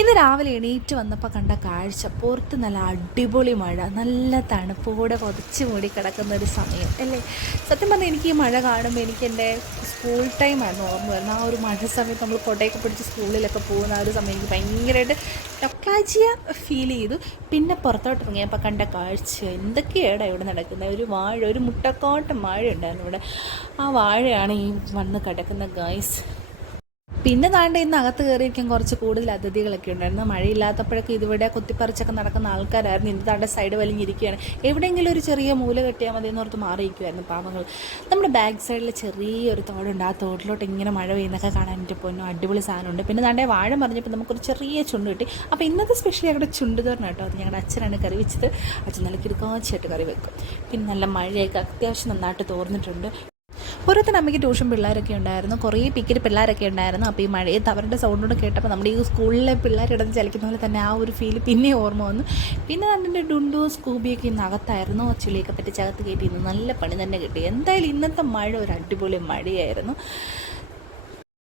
ഇന്ന് രാവിലെ എണീറ്റ് വന്നപ്പോൾ കണ്ട കാഴ്ച പുറത്ത് നല്ല അടിപൊളി മഴ നല്ല തണുപ്പോടെ പുതച്ച് മൂടി കിടക്കുന്ന ഒരു സമയം അല്ലേ? സത്യം പറഞ്ഞാൽ എനിക്ക് ഈ മഴ കാണുമ്പോൾ എനിക്ക് എന്റെ സ്കൂൾ ടൈമായിരുന്നു ഓർമ്മ വരുന്നത്. ആ ഒരു മഴ സമയത്ത് നമ്മൾ കൊടയൊക്കെ പിടിച്ച് സ്കൂളിലൊക്കെ പോകുന്ന ആ ഒരു സമയം എനിക്ക് ഭയങ്കരമായിട്ട് ടൊക്ലാജിയ ഫീൽ ചെയ്തു. പിന്നെ പുറത്തോട്ട് ഇറങ്ങിയപ്പോൾ കണ്ട കാഴ്ച എന്തൊക്കെയാണ് ഇവിടെ നടക്കുന്നത് ഒരു വാഴ ഒരു മുട്ടക്കോട്ടം വാഴ ഉണ്ടായിരുന്നു ഇവിടെ. ആ വാഴയാണ് ഈ വന്ന് കിടക്കുന്ന ഗൈസ് പിന്നെ താണ്ട് ഇന്ന് അകത്ത് കയറിയിരിക്കാൻ കുറച്ച് കൂടുതൽ അതിഥികളൊക്കെ ഉണ്ടായിരുന്നു. മഴയില്ലാത്തപ്പോഴൊക്കെ ഇതിവിടെ കൊത്തിപ്പറിച്ചൊക്കെ നടക്കുന്ന ആൾക്കാരായിരുന്നു. ഇന്ന് താണ്ട സൈഡ് വലിഞ്ഞിരിക്കുകയാണ്. എവിടെയെങ്കിലും ഒരു ചെറിയ മൂല കെട്ടിയാൽ മതി എന്നോർത്ത് മാറിയിരിക്കുമായിരുന്നു പാവങ്ങൾ. നമ്മുടെ ബാക്ക് സൈഡിൽ ചെറിയൊരു തോടുണ്ട്. ആ തോട്ടിലോട്ട് ഇങ്ങനെ മഴ പെയ്യുന്നൊക്കെ കാണാൻ എന്റെ പൊന്നും അടിപൊളി സാധനമുണ്ട്. പിന്നെ താണ്ടേ വാഴ മറിഞ്ഞപ്പോൾ നമുക്കൊരു ചെറിയ ചുണ്ട് കിട്ടി. അപ്പോൾ ഇന്നത്തെ സ്പെഷ്യലി ഞങ്ങളുടെ ചുണ്ട് തോരണം കേട്ടോ അത് ഞങ്ങളുടെ അച്ഛനാണ് കറി വെച്ചത്. അച്ഛൻ നല്ല കിടക്കാച്ചായിട്ട് കറി വെക്കും. പിന്നെ നല്ല മഴയൊക്കെ അത്യാവശ്യം നന്നായിട്ട് തോർന്നിട്ടുണ്ട്. ഓരോരുത്തർ അമ്മയ്ക്ക് ട്യൂഷൻ പിള്ളേരൊക്കെ ഉണ്ടായിരുന്നു. കുറേ പിക്കിരി പിള്ളേരൊക്കെ ഉണ്ടായിരുന്നു. അപ്പോൾ ഈ മഴയത്ത് അവരുടെ സൗണ്ടോട് കേട്ടപ്പോൾ നമ്മുടെ ഈ സ്കൂളിലെ പിള്ളേരിടന്ന് ചലിക്കുന്ന പോലെ തന്നെ ആ ഒരു ഫീൽ പിന്നെ ഓർമ്മ വന്നു. പിന്നെ നമ്മുടെ ഡുണ്ടു സ്കൂബിയൊക്കെ ഇന്ന് അകത്തായിരുന്നു. ചെളിയൊക്കെ പറ്റിച്ചകത്ത് കയറ്റി ഇന്ന് നല്ല പണി തന്നെ കിട്ടി. എന്തായാലും ഇന്നത്തെ മഴ ഒരു അടിപൊളി മഴയായിരുന്നു.